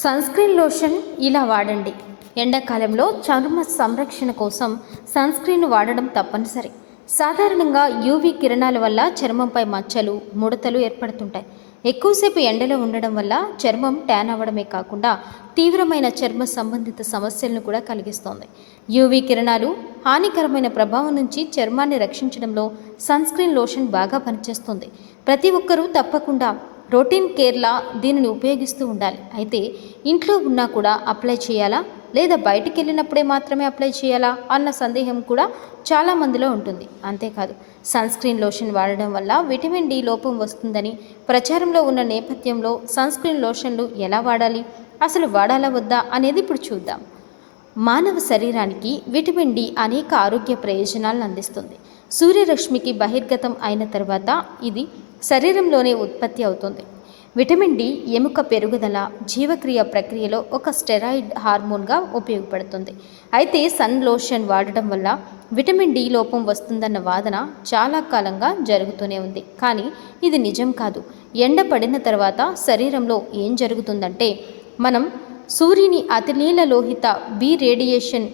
Sun screen lotion ఇలా వాడండి. ఎండాకాలంలో చర్మ సంరక్షణ కోసం సన్ స్క్రీన్ వాడడం తప్పనిసరి. సాధారణంగా యూవీ కిరణాల వల్ల చర్మంపై మచ్చలు ముడతలు ఏర్పడుతుంటాయి. ఎక్కువసేపు ఎండలో ఉండడం వల్ల చర్మం ట్యాన్ అవ్వడమే కాకుండా తీవ్రమైన చర్మ సంబంధిత సమస్యలను కూడా కలిగిస్తోంది. యూవీ కిరణాలు హానికరమైన ప్రభావం నుంచి చర్మాన్ని రక్షించడంలో సన్ స్క్రీన్ లోషన్ బాగా పనిచేస్తుంది. ప్రతి ఒక్కరూ తప్పకుండా రొటీన్ కేర్లా దీనిని ఉపయోగిస్తూ ఉండాలి. అయితే ఇంట్లో ఉన్నా కూడా అప్లై చేయాలా? లేదా బయటికి వెళ్ళినప్పుడే మాత్రమే అప్లై చేయాలా? అన్న సందేహం కూడా చాలా మందిలో ఉంటుంది. అంతేకాదు సన్ స్క్రీన్ లోషన్ వాడడం వల్ల విటమిన్ డి లోపం వస్తుందని ప్రచారంలో ఉన్న నేపథ్యంలో సన్ స్క్రీన్ లోషన్లు ఎలా వాడాలి? అసలు వాడాలా వద్దా అనేది ఇప్పుడు చూద్దాం. మానవ శరీరానికి విటమిన్ డి అనేక ఆరోగ్య ప్రయోజనాలను అందిస్తుంది. సూర్యరశ్మికి బహిర్గతం అయిన తర్వాత ఇది శరీరంలోనే ఉత్పత్తి అవుతుంది. విటమిన్ డి ఎముక పెరుగుదల జీవక్రియ ప్రక్రియలో ఒక స్టెరాయిడ్ హార్మోన్గా ఉపయోగపడుతుంది. అయితే సన్ లోషన్ వాడటం వల్ల విటమిన్ డి లోపం వస్తుందన్న వాదన చాలా కాలంగా జరుగుతూనే ఉంది. కానీ ఇది నిజం కాదు. ఎండ పడిన తర్వాత శరీరంలో ఏం జరుగుతుందంటే మనం సూర్యుని అతినీల లోహిత బి రేడియేషన్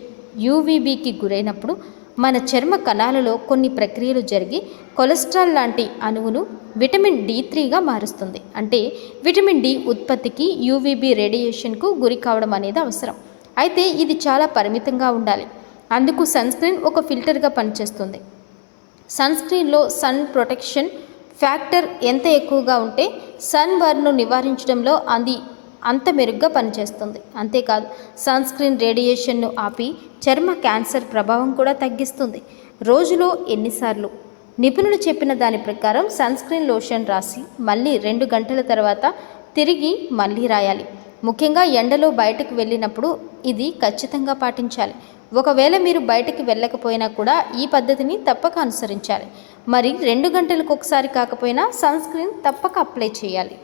యూవీబీకి గురైనప్పుడు మన చర్మ కణాలలో కొన్ని ప్రక్రియలు జరిగి కొలెస్ట్రాల్ లాంటి అణువును విటమిన్ డి త్రీగా మారుస్తుంది. అంటే విటమిన్ డి ఉత్పత్తికి యూవీబీ రేడియేషన్కు గురి కావడం అనేది అవసరం. అయితే ఇది చాలా పరిమితంగా ఉండాలి. అందుకు సన్ స్క్రీన్ ఒక ఫిల్టర్గా పనిచేస్తుంది. సన్ స్క్రీన్లో సన్ ప్రొటెక్షన్ ఫ్యాక్టర్ ఎంత ఎక్కువగా ఉంటే సన్ బర్న్ను నివారించడంలో అది అంత మెరుగ్గా పనిచేస్తుంది. అంతేకాదు సన్ స్క్రీన్ రేడియేషన్ను ఆపి చర్మ క్యాన్సర్ ప్రభావం కూడా తగ్గిస్తుంది. రోజులో ఎన్నిసార్లు? నిపుణులు చెప్పిన దాని ప్రకారం సన్ స్క్రీన్ లోషన్ రాసి మళ్ళీ రెండు గంటల తర్వాత తిరిగి మళ్ళీ రాయాలి. ముఖ్యంగా ఎండలో బయటకు వెళ్ళినప్పుడు ఇది ఖచ్చితంగా పాటించాలి. ఒకవేళ మీరు బయటకు వెళ్ళకపోయినా కూడా ఈ పద్ధతిని తప్పక అనుసరించాలి. మరి రెండు గంటలకు ఒకసారి కాకపోయినా సన్ స్క్రీన్ తప్పక అప్లై చేయాలి.